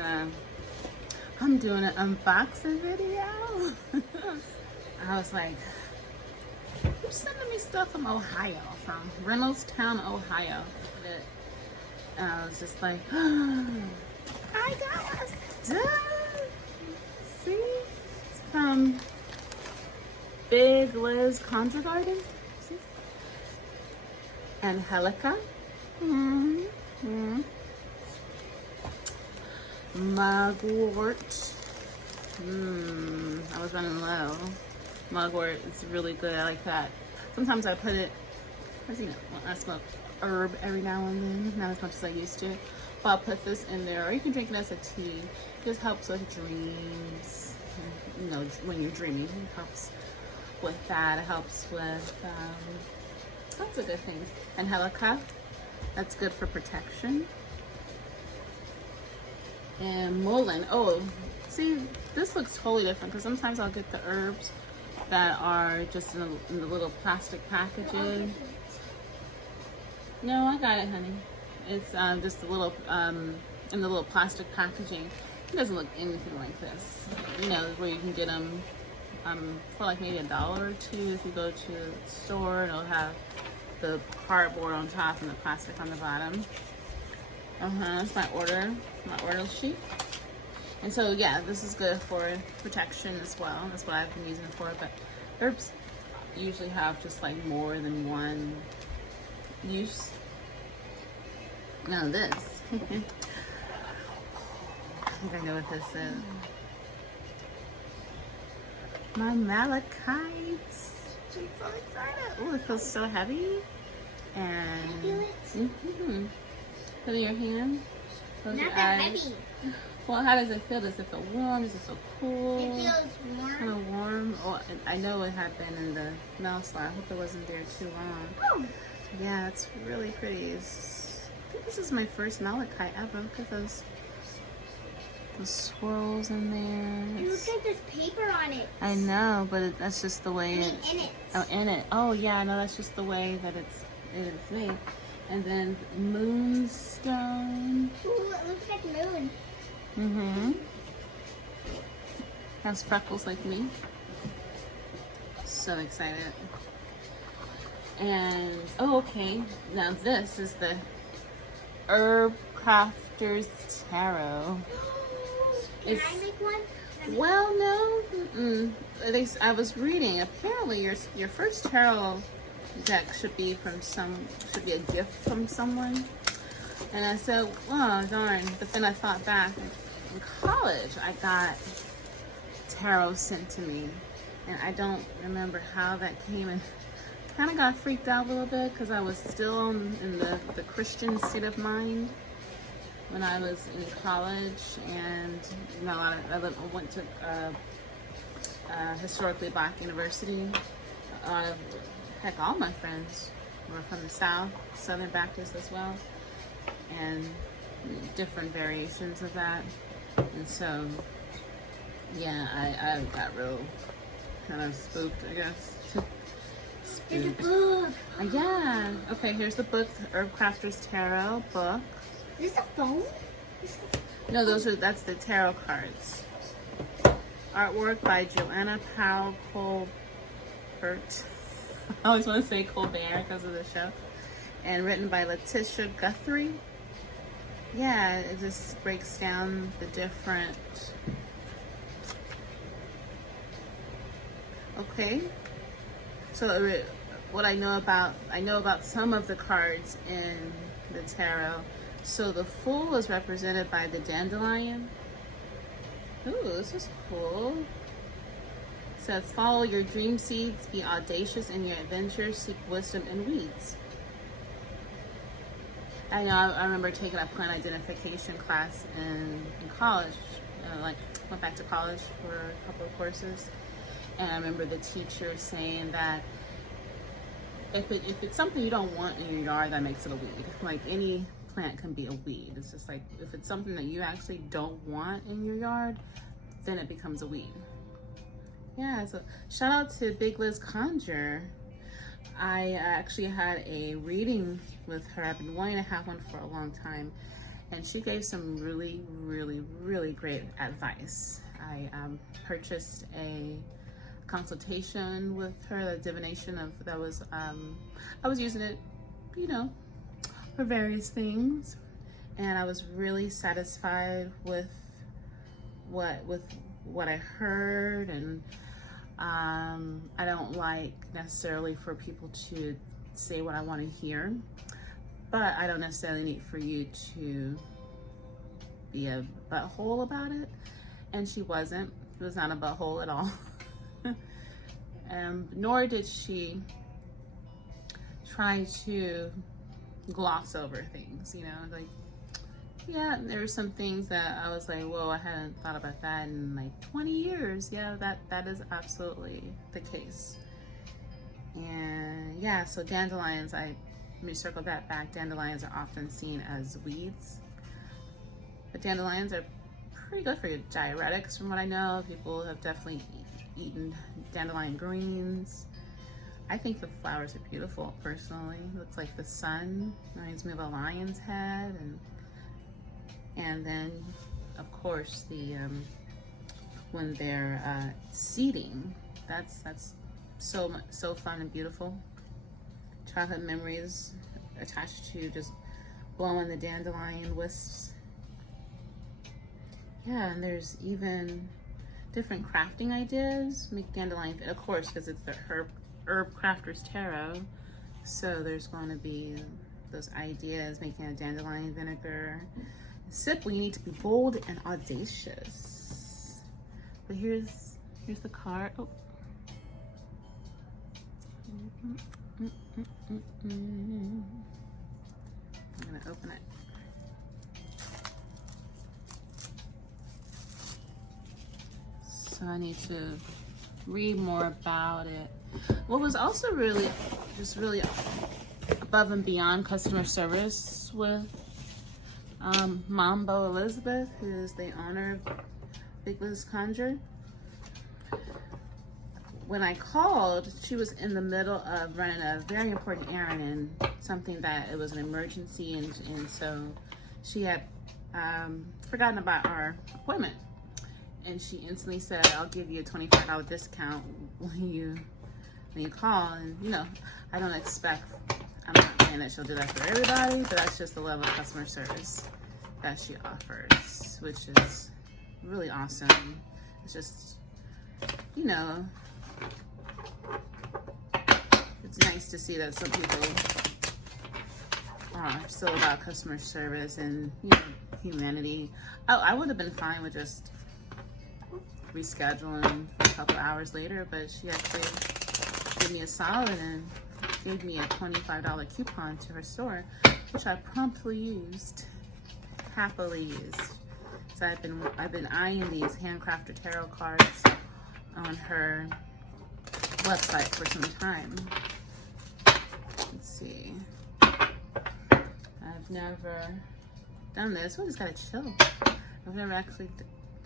I'm doing an unboxing video. I was like, who's sending me stuff from Ohio, from Reynoldstown, Ohio? And I was just like, I got my stuff. See? It's from Big Liz Conjure Garden. See? And Helica. Mugwort. I was running low. Mugwort is really good. I like that. Sometimes I put it, as you know, I smoke herb every now and then, not as much as I used to. But I'll put this in there, or you can drink it as a tea. It just helps with dreams. You know, when you're dreaming, it helps with that. It helps with lots of good things. And Helica, that's good for protection. And mullein. Oh, see, this looks totally different because sometimes I'll get the herbs that are just in the little plastic packaging. No, I got it, honey. It's just a little in the little plastic packaging. It doesn't look anything like this. You know, where you can get them for like maybe $1 or $2 if you go to the store. It'll have the cardboard on top and the plastic on the bottom. That's my order sheet. And so yeah, this is good for protection as well. That's what I've been using it for. But herbs usually have just like more than one use. Now this. I think I know what this is. My malachites. I'm so excited. Oh, it feels so heavy. And I feel it. Put it in your hand. Close Not your that eyes. heavy. Well, how does it feel? Does it feel warm? Does it feel cool? It feels warm. Kind of warm. Oh, I know it had been in the mail slot. I hope it wasn't there too long. Oh. Yeah, it's really pretty. I think this is my first malachite ever. Look at those swirls in there. It looks like there's paper on it. I know, but that's just the way in it. Oh, in it. Oh, yeah. No, that's just the way that it's made. And then moonstone. Ooh, it looks like moon. Has freckles like me. So excited. And oh, okay. Now this is the Herbcrafter's tarot. Can I make one? Well, no. I was reading. Apparently, your first tarot deck should be a gift from someone. And I said, oh darn. But then I thought back. In college, I got tarot sent to me, and I don't remember how that came. And kind of got freaked out a little bit because I was still in the Christian state of mind when I was in college, and you know, I went to historically Black university. Heck, all my friends were from the South, Southern Baptist as well, and different variations of that. And so, yeah, I got real kind of spooked, I guess. There's a book. Yeah. Okay, here's the book, Herbcrafter's Tarot book. Is this a phone? No, that's the tarot cards. Artwork by Joanna Powell Colbert. I always want to say Colbert because of the show. And written by Letitia Guthrie. Yeah, it just breaks down the different. Okay. So what I know about some of the cards in the tarot. So the Fool is represented by the dandelion. Ooh, this is cool. It says, follow your dream seeds, be audacious in your adventures, seek wisdom in weeds. I know, I remember taking a plant identification class in college. Went back to college for a couple of courses. And I remember the teacher saying that if it's something you don't want in your yard, that makes it a weed. Like any plant can be a weed. It's just like if it's something that you actually don't want in your yard, then it becomes a weed. Yeah, so shout out to Big Liz Conjure. I actually had a reading with her. I've been wanting to have one for a long time. and she gave some really, really, really great advice. I purchased a consultation with her, the divination of that was I was using it, you know, for various things, and I was really satisfied with what I heard. And I don't like necessarily for people to say what I want to hear, but I don't necessarily need for you to be a butthole about it. And she wasn't. It was not a butthole at all. Nor did she try to gloss over things, you know, like, yeah, there were some things that I was like, whoa, I hadn't thought about that in like 20 years. Yeah, that is absolutely the case. And yeah, so dandelions, let me circle that back. Dandelions are often seen as weeds, but dandelions are pretty good for your diuretics from what I know. People have definitely eaten dandelion greens. I think the flowers are beautiful, personally. It looks like the sun, reminds me of a lion's head. And then, of course, when they're seeding, that's so fun and beautiful. Childhood memories attached to just blowing the dandelion wisps. Yeah, and there's even different crafting ideas. Make dandelion, of course, because it's the Herbcrafter's tarot. So there's going to be those ideas, making a dandelion vinegar. Sip when you need to be bold and audacious. But here's the card. Oh. I'm gonna open it. So I need to read more about it. What was also really above and beyond customer service with Mambo Elizabeth, who is the owner of Big Liz Conjure. When I called, she was in the middle of running a very important errand and something that it was an emergency, and so she had forgotten about our appointment. And she instantly said, "I'll give you a $25 discount when you call." And you know, I'm not saying that she'll do that for everybody, but that's just the level of customer service that she offers, which is really awesome. It's just, you know, it's nice to see that some people are still about customer service and, you know, humanity. I would have been fine with just rescheduling a couple hours later, but she actually gave me a solid and gave me a $25 coupon to her store, which I promptly used, happily used. So I've been eyeing these Handcrafted tarot cards on her website for some time. Let's see. I've never done this. We just gotta chill. I've never actually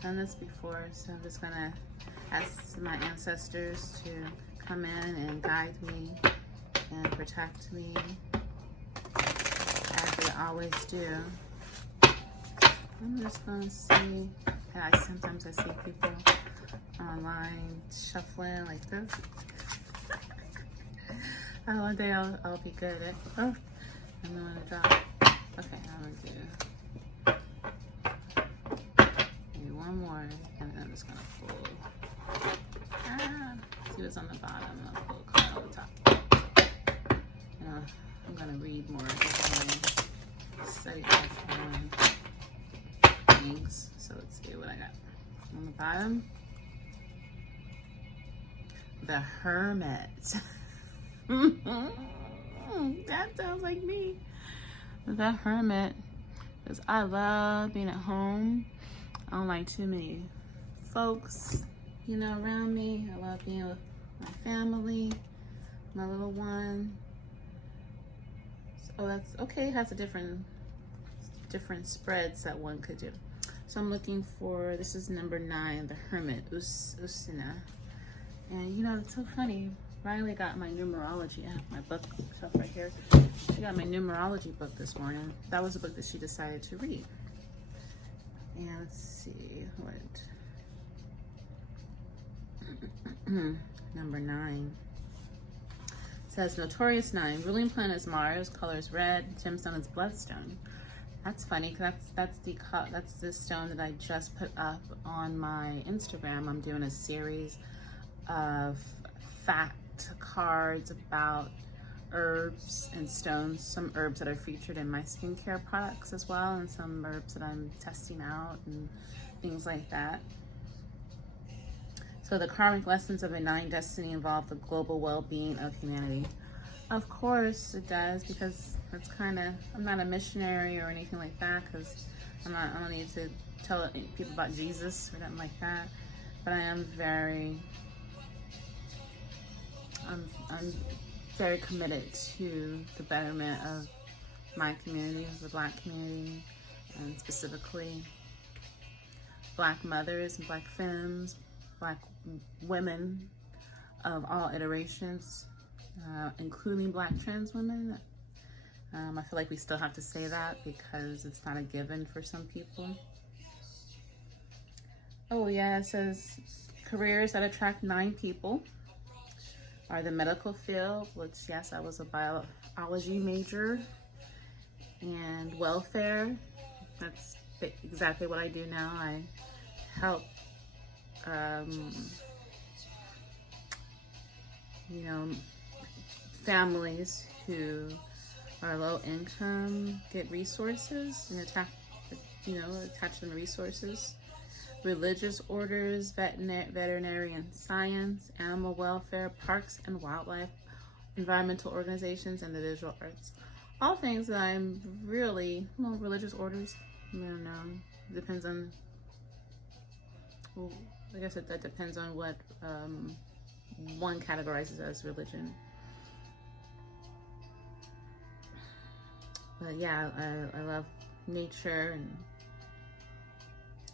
done this before, so I'm just gonna ask my ancestors to come in and guide me and protect me, as they always do. I'm just gonna see. Sometimes I see people online shuffling like this. One day I'll be good at it. Oh, I'm gonna drop. Okay, I'm gonna do maybe one more, and then I'm just gonna pull. See what's on the bottom, and I'll pull a card on the top. You know, I'm gonna read more study things. So let's see what I got on the bottom. The Hermit. That sounds like me. The Hermit, because I love being at home. I don't like too many folks, you know, around me. I love being with my family, my little one. So that's okay. It has a different spreads that one could do. So I'm looking for, this is number 9, the Hermit, Usina. And you know, it's so funny. Riley got my numerology, my book stuff right here. She got my numerology book this morning. That was a book that she decided to read. And let's see what number 9 says. Notorious 9. Ruling planet is Mars. Color is red. Gemstone is bloodstone. That's funny because that's the stone that I just put up on my Instagram. I'm doing a series of fact cards about herbs and stones. Some herbs that are featured in my skincare products as well, and some herbs that I'm testing out and things like that. So the karmic lessons of a 9 destiny involve the global well-being of humanity. Of course it does, because that's kind of, I'm not a missionary or anything like that, because I don't need to tell people about Jesus or nothing like that. But I am I'm very committed to the betterment of my community, the Black community, and specifically Black mothers and Black femmes, Black women of all iterations, including Black trans women. I feel like we still have to say that because it's not a given for some people. Oh yeah, it says careers that attract 9 people are the medical field, which yes, I was a biology major, and welfare. That's exactly what I do now. I help families who are low income get resources and attach them to resources. Religious orders, veterinarian science, animal welfare, parks and wildlife, environmental organizations, and the visual arts. All things that I'm really, religious orders, I don't know, depends on, I guess that depends on what one categorizes as religion. But yeah, I love nature and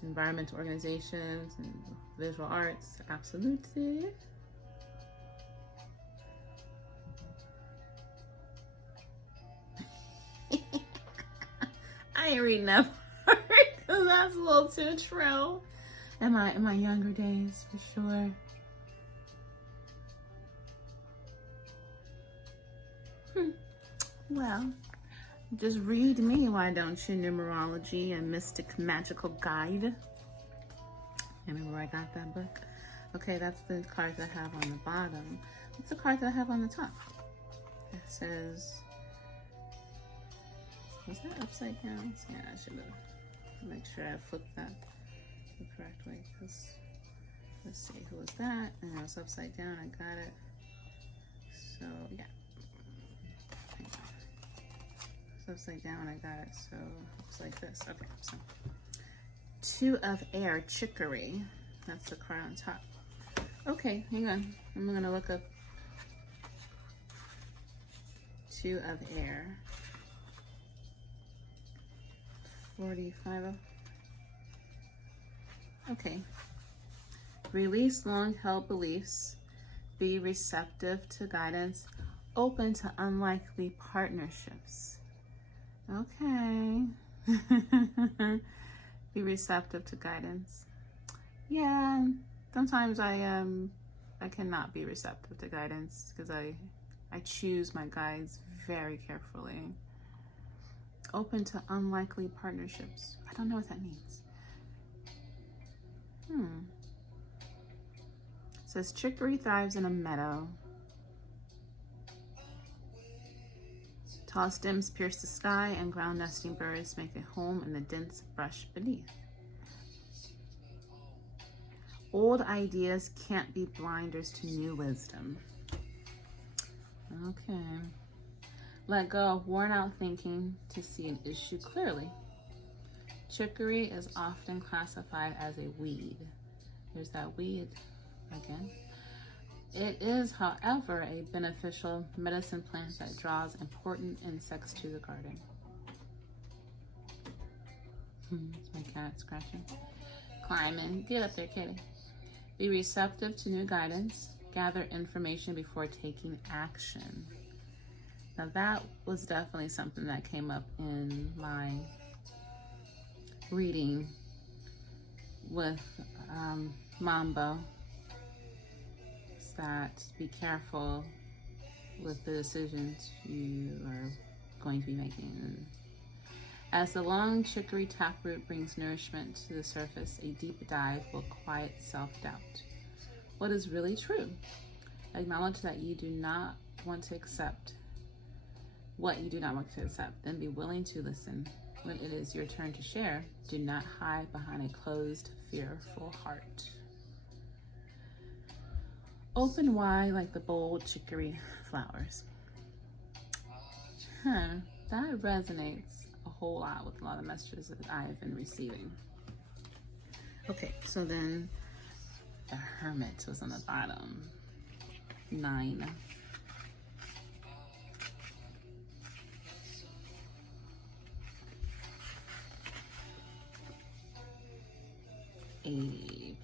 environmental organizations and visual arts, absolutely. I ain't reading that part because that's a little too true. In my younger days, for sure. Well, just read me, why don't you? Numerology, a mystic magical guide. Remember where I got that book? Okay, that's the card that I have on the bottom. What's the card that I have on the top? It says, was that upside down? Yeah, I should have make sure I flipped that the correct way. Because let's see, who was that? And it was upside down. I got it. So yeah. Upside down, I got it, so it's like this. Okay, so 2 of air, chicory. That's the card on top. Okay, hang on. I'm gonna look up 2 of air. 45 of. Okay. Release long-held beliefs. Be receptive to guidance. Open to unlikely partnerships. Okay. Be receptive to guidance. Yeah, sometimes I cannot be receptive to guidance because I choose my guides very carefully. Open to unlikely partnerships. I don't know what that means. It says chicory thrives in a meadow. Tall stems pierce the sky, and ground nesting birds make a home in the dense brush beneath. Old ideas can't be blinders to new wisdom. Okay. Let go of worn out thinking to see an issue clearly. Chicory is often classified as a weed. There's that weed again. It is, however, a beneficial medicine plant that draws important insects to the garden. It's my cat scratching. Climbing. Get up there, kitty. Be receptive to new guidance. gather information before taking action. Now that was definitely something that came up in my reading with Mambo. Is that be careful with the decisions you are going to be making. As the long chicory taproot brings nourishment to the surface, a deep dive will quiet self-doubt. What is really true? Acknowledge that you do not want to accept what you do not want to accept, then be willing to listen. When it is your turn to share, do not hide behind a closed, fearful heart. Open wide like the bold chicory flowers. That resonates a whole lot with a lot of messages that I've been receiving. Okay, so then the Hermit was on the bottom. 9.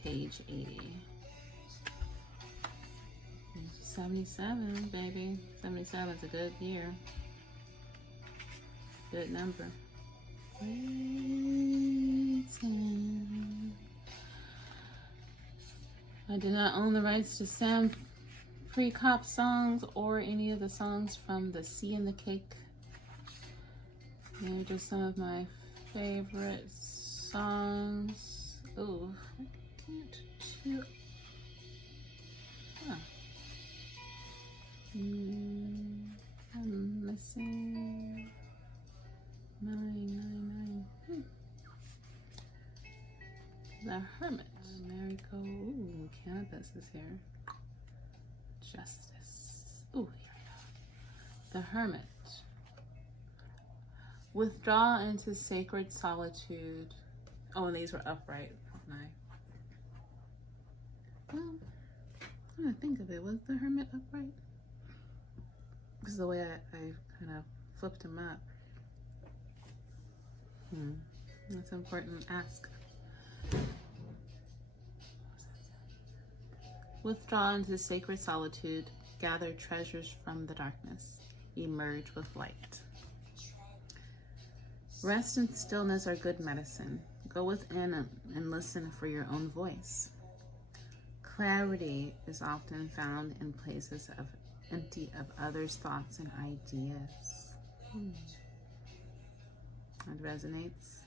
Page 80. 77, baby. 77 is a good year. Good number. Waiting. I did not own the rights to Sam Pre-Cop songs or any of the songs from The Sea and the Cake. They're just some of my favorite songs. Oh, I can't do. Huh. I'm missing 999. The Hermit. Marigold. Ooh, cannabis is here. Justice. Ooh, here we go. The Hermit. Withdraw into sacred solitude. Oh, and these were upright. Well, I'm gonna think of it. Was the Hermit upright? Because the way I kind of flipped him up. That's an important ask. Withdraw into sacred solitude. Gather treasures from the darkness. Emerge with light. Rest and stillness are good medicine. Go within and listen for your own voice. Clarity is often found in places empty of others' thoughts and ideas. That resonates.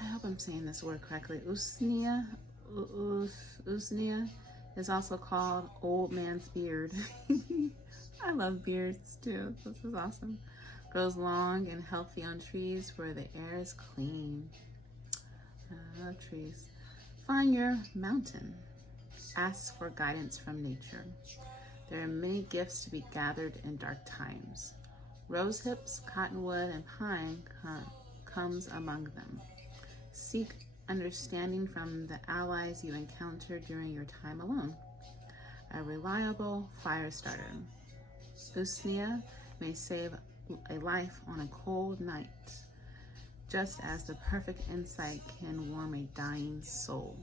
I hope I'm saying this word correctly. Usnea is also called old man's beard. I love beards too. This is awesome. Grows long and healthy on trees where the air is clean. I love trees. Find your mountain. Ask for guidance from nature. There are many gifts to be gathered in dark times. Rose hips, cottonwood, and pine comes among them. Seek understanding from the allies you encounter during your time alone. A reliable fire starter. Usnea may save a life on a cold night, just as the perfect insight can warm a dying soul.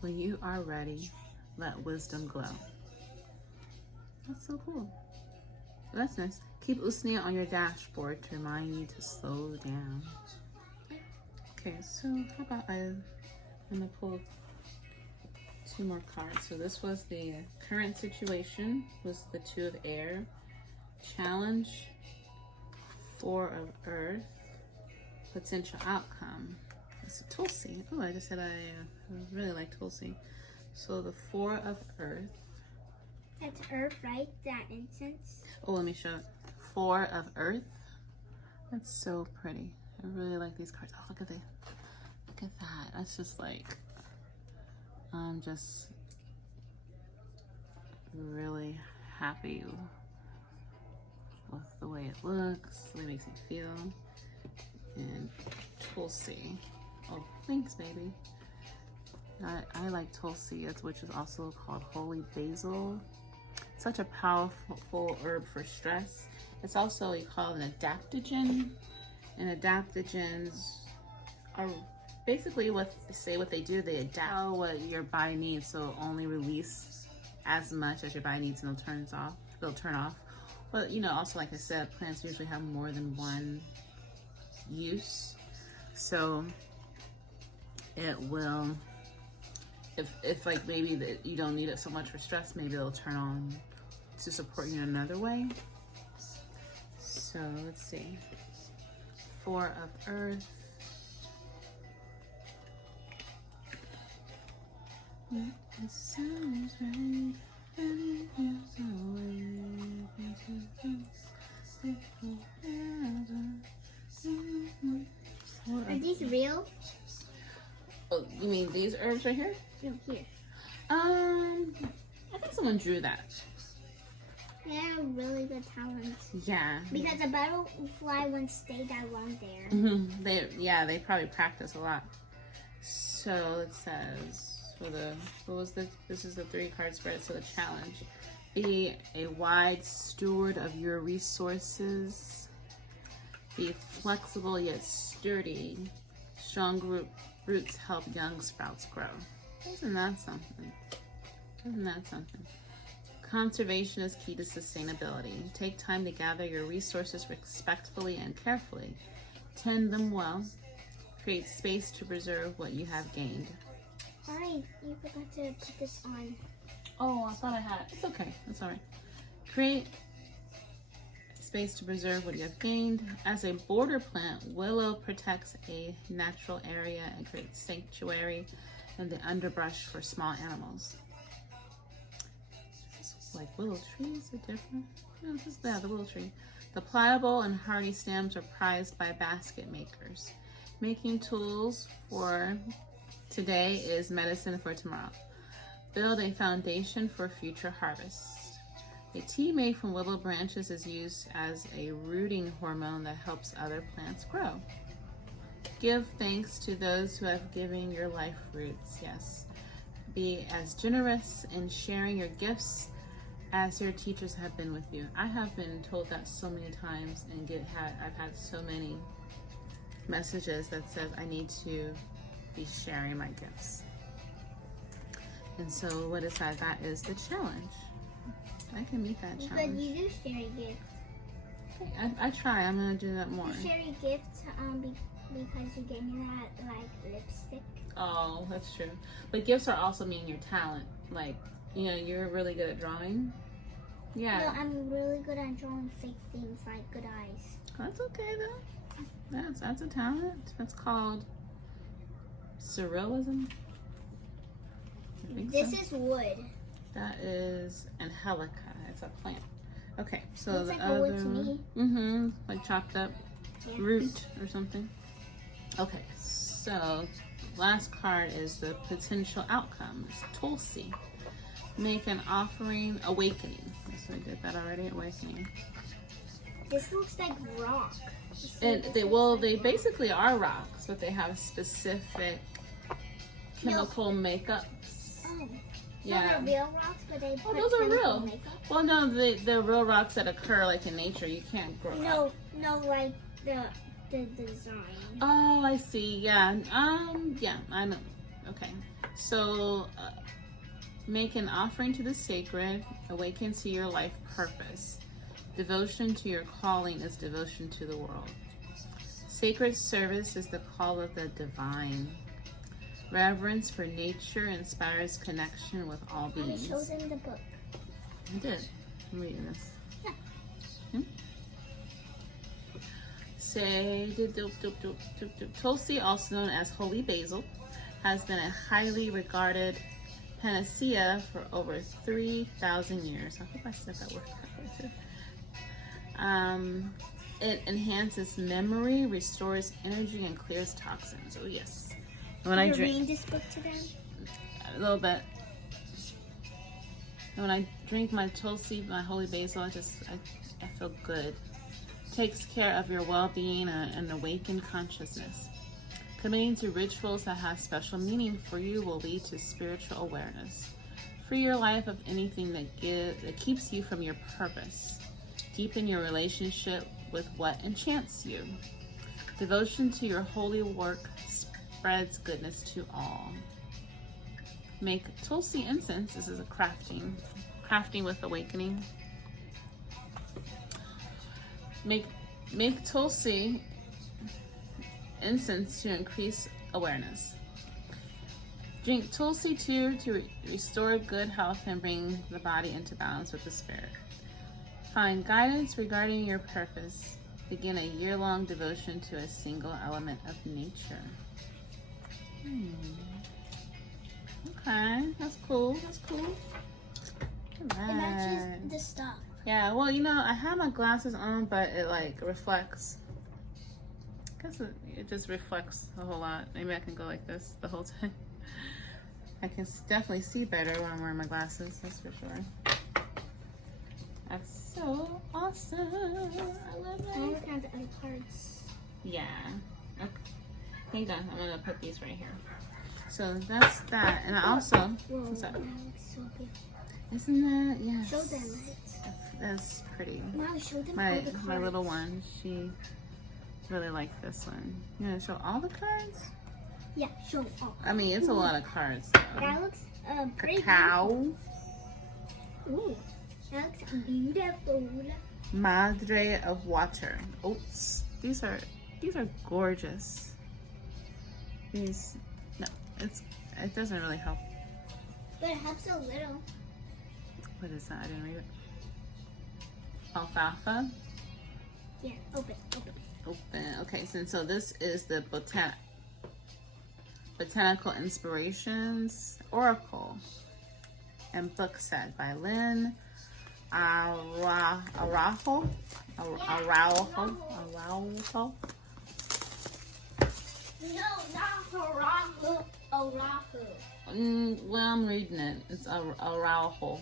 When you are ready, let wisdom glow. That's so cool. That's nice. Keep Usnea on your dashboard to remind you to slow down. Okay, so how about I'm gonna pull 2 more cards. So this was the current situation, was the 2 of air. Challenge, 4 of earth. Potential outcome. It's a Tulsi. Oh, I just said I really like Tulsi. So the 4 of earth. That's earth, right? That incense. Oh, let me show it. 4 of earth. That's so pretty. I really like these cards. Oh, look at that. Look at that. That's just like, I'm just really happy with the way it looks, the way it makes me feel. And Tulsi. Oh, thanks, baby. I like Tulsi, which is also called holy basil. Such a powerful herb for stress. It's also, you call it an adaptogen. And adaptogens are basically what they do. They adapt what your body needs, so only release as much as your body needs, and they'll turn off. But you know, also like I said, plants usually have more than one use, so it will, if like maybe that you don't need it so much for stress, maybe it'll turn on to support you in another way. So let's see. 4 of Earth. It sounds right, and it feels always. Are these real? Oh, you mean these herbs right here? No, here. I think someone drew that. They have really good talents. Yeah. Because a butterfly wouldn't stay that long there. They probably practice a lot. So it says this is the 3-card spread. So the challenge: be a wise steward of your resources. Be flexible yet sturdy. Strong roots help young sprouts grow. Isn't that something? Conservation is key to sustainability. Take time to gather your resources respectfully and carefully. Tend them well. Create space to preserve what you have gained. Alright, you forgot to put this on. Oh, I thought I had it. It's okay. That's all right. Create space to preserve what you have gained. As a border plant, willow protects a natural area and creates sanctuary in the underbrush for small animals. Like willow trees are different. No, this is the willow tree. The pliable and hardy stems are prized by basket makers. Making tools for today is medicine for tomorrow. Build a foundation for future harvests. A tea made from willow branches is used as a rooting hormone that helps other plants grow. Give thanks to those who have given your life roots. Yes. Be as generous in sharing your gifts as your teachers have been with you. I have been told that so many times, and I've had so many messages that says I need to be sharing my gifts. And so what is that? That is the challenge. I can meet that challenge. But you do share your gifts. Okay, I try. I'm gonna do that more. You share your gifts because you gave me that like lipstick. Oh, that's true. But gifts are also mean your talent. Like, you know, you're really good at drawing. Yeah. No, I'm really good at drawing fake things like good eyes. That's okay though. That's a talent. That's called surrealism. I think This so. is wood. That is Angelica. It's a plant. Okay, so Looks the like other a wood to me. Mm-hmm. Like chopped up Yeah. root or something. Okay, so last card is the potential outcome. It's Tulsi. Make an offering, awakening. So I did that already, awakening. This looks like rock. And they basically are rocks, but they have specific chemical makeups. Oh. Yeah. Some are real rocks, but they put those are chemical real. makeup. Well, no, they're real rocks that occur like in nature. You can't grow up. No, like the design. Oh, I see. Yeah. Yeah, I know. Okay. So, make an offering to the sacred. Awaken to your life purpose. Devotion to your calling is devotion to the world. Sacred service is the call of the divine. Reverence for nature inspires connection with all I beings. showed him the book. I did. I'm reading this. Yeah. Say, Tulsi, also known as holy basil, has been a highly regarded panacea for over 3,000 years. I hope I said that word correctly too. It enhances memory, restores energy, and clears toxins. Oh yes. When I drink this book to them? a little bit. And when I drink my Tulsi, my holy basil, I feel good. Takes care of your well-being and awakened consciousness. Committing to rituals that have special meaning for you will lead to spiritual awareness. Free your life of anything that keeps you from your purpose. Deepen your relationship with what enchants you. Devotion to your holy work spreads goodness to all. Make Tulsi incense. This is a crafting with awakening. Make Tulsi incense to increase awareness. Drink Tulsi to restore good health and bring the body into balance with the spirit. Find guidance regarding your purpose. Begin a year-long devotion to a single element of nature. Okay, that's cool. That's cool. It matches the stuff. Yeah, well, you know, I have my glasses on, but it like reflects. I guess it just reflects a whole lot. Maybe I can go like this the whole time. I can definitely see better when I'm wearing my glasses, that's for sure. That's so awesome. I love it. I look at the other parts. Yeah. Okay. Hang on, I'm gonna put these right here. So that's that. And I also, what's that? That looks so beautiful. Isn't that? Yes. Show them it. That's pretty. Mom, show them all the cards. My little one, she really liked this one. You gonna show all the cards? Yeah, show all. I mean, it's a lot of cards. Though. That looks pretty Cacao. Ooh, that looks beautiful. Madre of Water. Oats. These are gorgeous. It doesn't really help. But it helps a little. What is that? I didn't read it. Alfalfa. Yeah, open. Okay, so this is the Botanical Inspirations Oracle and book set by Lynn Araujo. No, not Araujo. Well, I'm reading it. It's Araujo.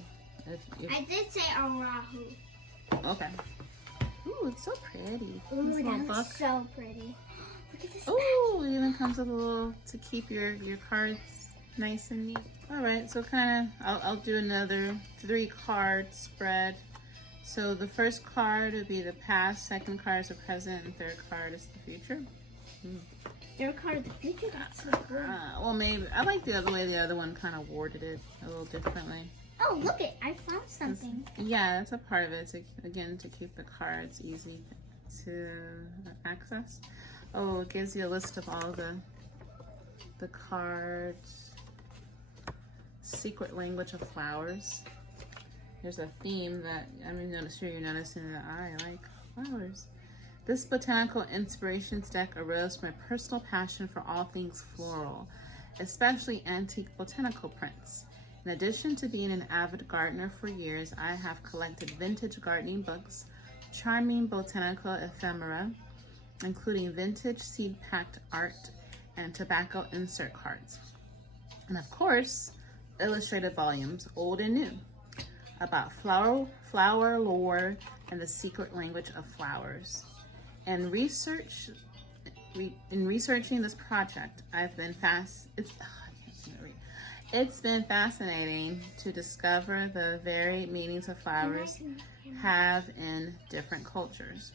I did say Araujo. Okay. Ooh, it's so pretty. Ooh, this that book. looks so pretty. Look at this. Ooh, it even comes with a little to keep your cards nice and neat. All right, so kind of I'll do another 3-card spread. So the first card would be the past, second card is the present, and third card is the future. Third card is the future. That's so cool. Well, maybe I like the other way the other one kind of worded it a little differently. Oh, look it! I found something. Yeah, that's a part of it. To keep the cards easy to access. Oh, it gives you a list of all the cards. Secret language of flowers. There's a theme that I'm sure you're noticing that I like flowers. This botanical inspirations deck arose from a personal passion for all things floral, especially antique botanical prints. In addition to being an avid gardener for years, I have collected vintage gardening books, charming botanical ephemera, including vintage seed-packed art and tobacco insert cards. And of course, illustrated volumes, old and new, about flower lore and the secret language of flowers. And in researching this project, it's been fascinating to discover the varied meanings of flowers have in different cultures.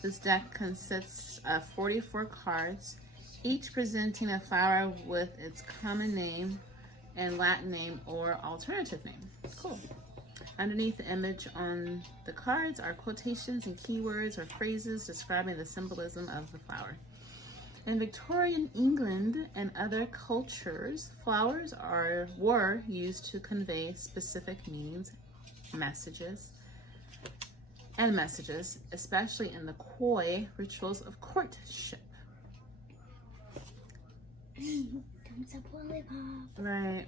This deck consists of 44 cards, each presenting a flower with its common name and Latin name or alternative name. Cool. Underneath the image on the cards are quotations and keywords or phrases describing the symbolism of the flower. In Victorian England and other cultures, flowers were used to convey specific meanings, messages, especially in the coy rituals of courtship. Thumbs up, lollipop. Right.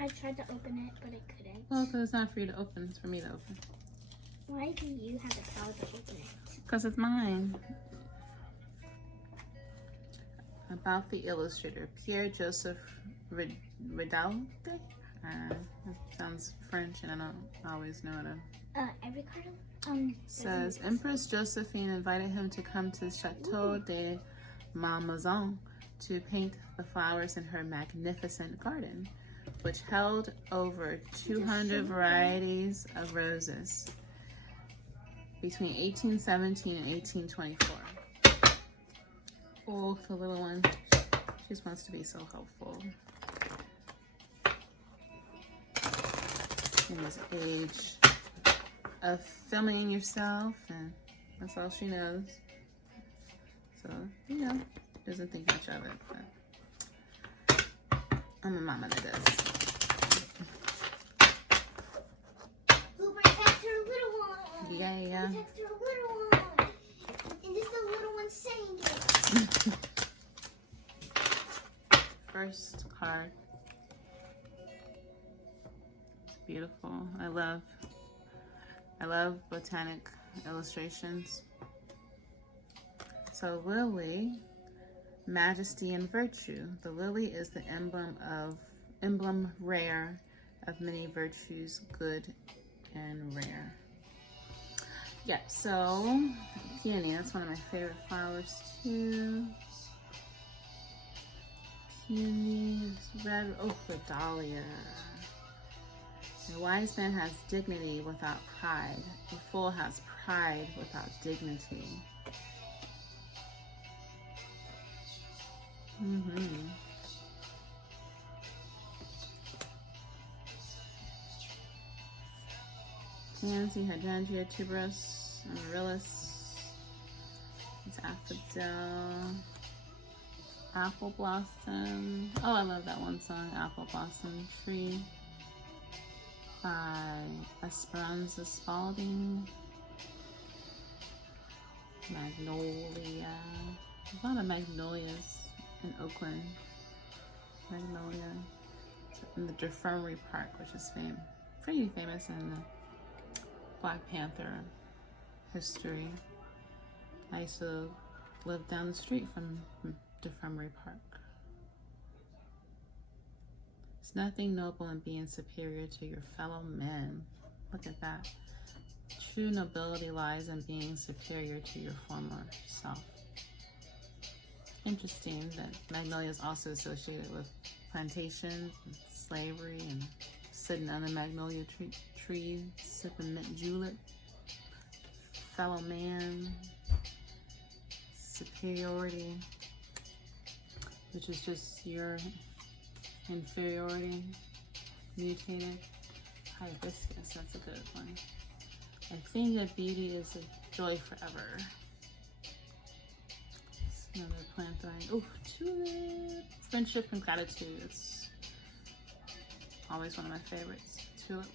I tried to open it, but I couldn't. Well, because it's not for you to open, it's for me to open. Why do you have the power to open it? Because it's mine. About the illustrator, Pierre Joseph Ridalte. That sounds French, and I don't always know it. Every card says Empress Josephine invited him to come to Chateau de Malmaison to paint the flowers in her magnificent garden, which held over 200 varieties of roses between 1817 and 1824. Oh, the little one. She just wants to be so helpful. In this age of filming yourself, and that's all she knows. So, you know, doesn't think much of it, but I'm a mama that does. Who protects her little one? Yeah. Who protects her little one? And this the little one saying it. First card. It's beautiful. I love botanic illustrations. So lily, majesty and virtue. The lily is the emblem rare of many virtues, good and rare. Yeah, so peony, that's one of my favorite flowers too. Peony, red ochre dahlia. The wise man has dignity without pride. The fool has pride without dignity. Pansy, hydrangea, tuberose, amaryllis. It's aphrodite. Apple blossom. Oh, I love that one song, Apple Blossom Tree, by Esperanza Spalding. Magnolia. There's a lot of magnolias in Oakland. Magnolia. In the Defremery Park, which is pretty famous in the Black Panther history. I used to live down the street from Defremery Park. There's nothing noble in being superior to your fellow men. Look at that. True nobility lies in being superior to your former self. Interesting that magnolia is also associated with plantations, and slavery, and sitting under magnolia tree, sipping mint julep. Fellow man, superiority, which is just your inferiority, mutated. Hibiscus, that's a good one. I think that beauty is a joy forever. Another plant that oh, tulip. Friendship and gratitude. It's always one of my favorites. Tulip.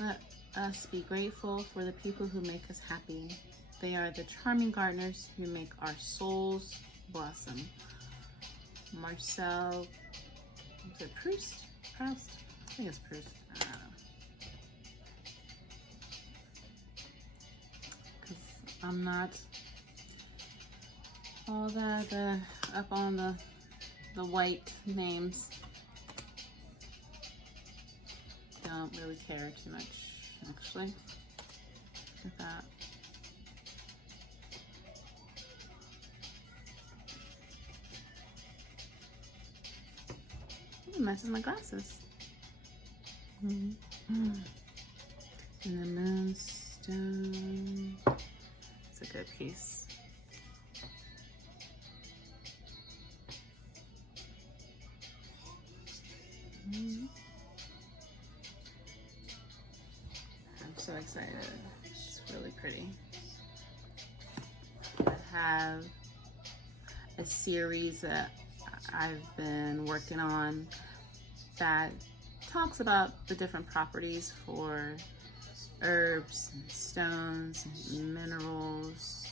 Let us be grateful for the people who make us happy. They are the charming gardeners who make our souls blossom. Marcel, is it Proust? I think it's Proust. I don't know. Because I'm not all that up on the white names. Don't really care too much, actually. Look at that. It matches my glasses. And the moonstone. It's a good piece. I'm so excited. It's really pretty. I have a series that I've been working on that talks about the different properties for herbs and stones and minerals,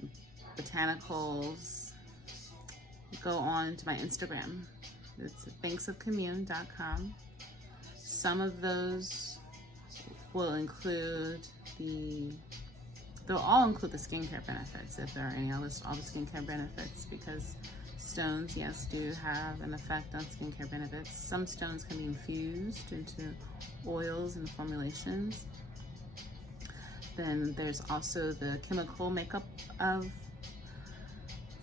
and botanicals. Go on to my Instagram. It's banksofcommune.com. Some of those will include they'll all include the skincare benefits if there are any. I'll list all the skincare benefits because stones, yes, do have an effect on skincare benefits. Some stones can be infused into oils and formulations. Then there's also the chemical makeup of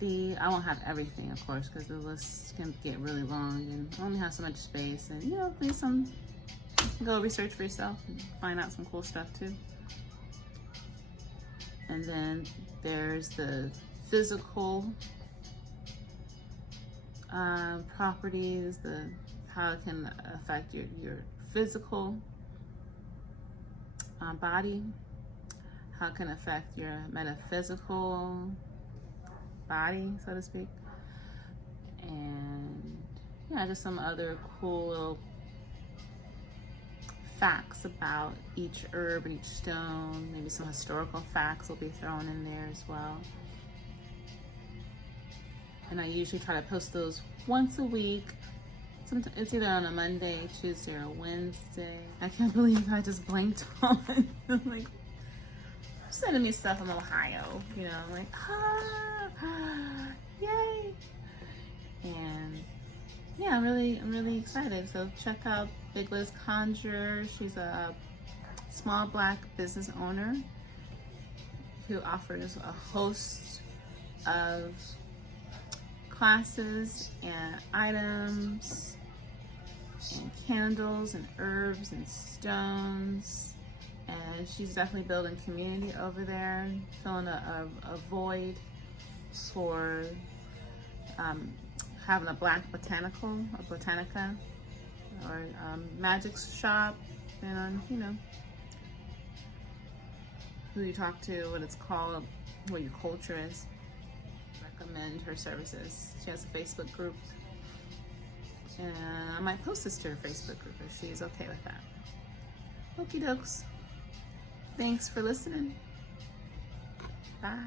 I won't have everything, of course, because the list can get really long and I only have so much space. And, please go research for yourself and find out some cool stuff too. And then there's the physical properties, how it can affect your physical body, how it can affect your metaphysical body, so to speak, and yeah, just some other cool little facts about each herb and each stone. Maybe some historical facts will be thrown in there as well. And I usually try to post those once a week. Sometimes it's either on a Monday, Tuesday, or Wednesday. I can't believe I just blanked on. I'm like, sending me stuff from Ohio, you know, I'm like, yay. And yeah, I'm really excited. So check out Big Liz Conjure. She's a small Black business owner who offers a host of classes and items and candles and herbs and stones. And she's definitely building community over there, filling a void for having a Black Botanical, a Botanica, or magic shop, and on, you know, who you talk to, what it's called, what your culture is. Recommend her services. She has a Facebook group, and I might post this to her Facebook group if she's okay with that. Okie dokes. Thanks for listening. Bye.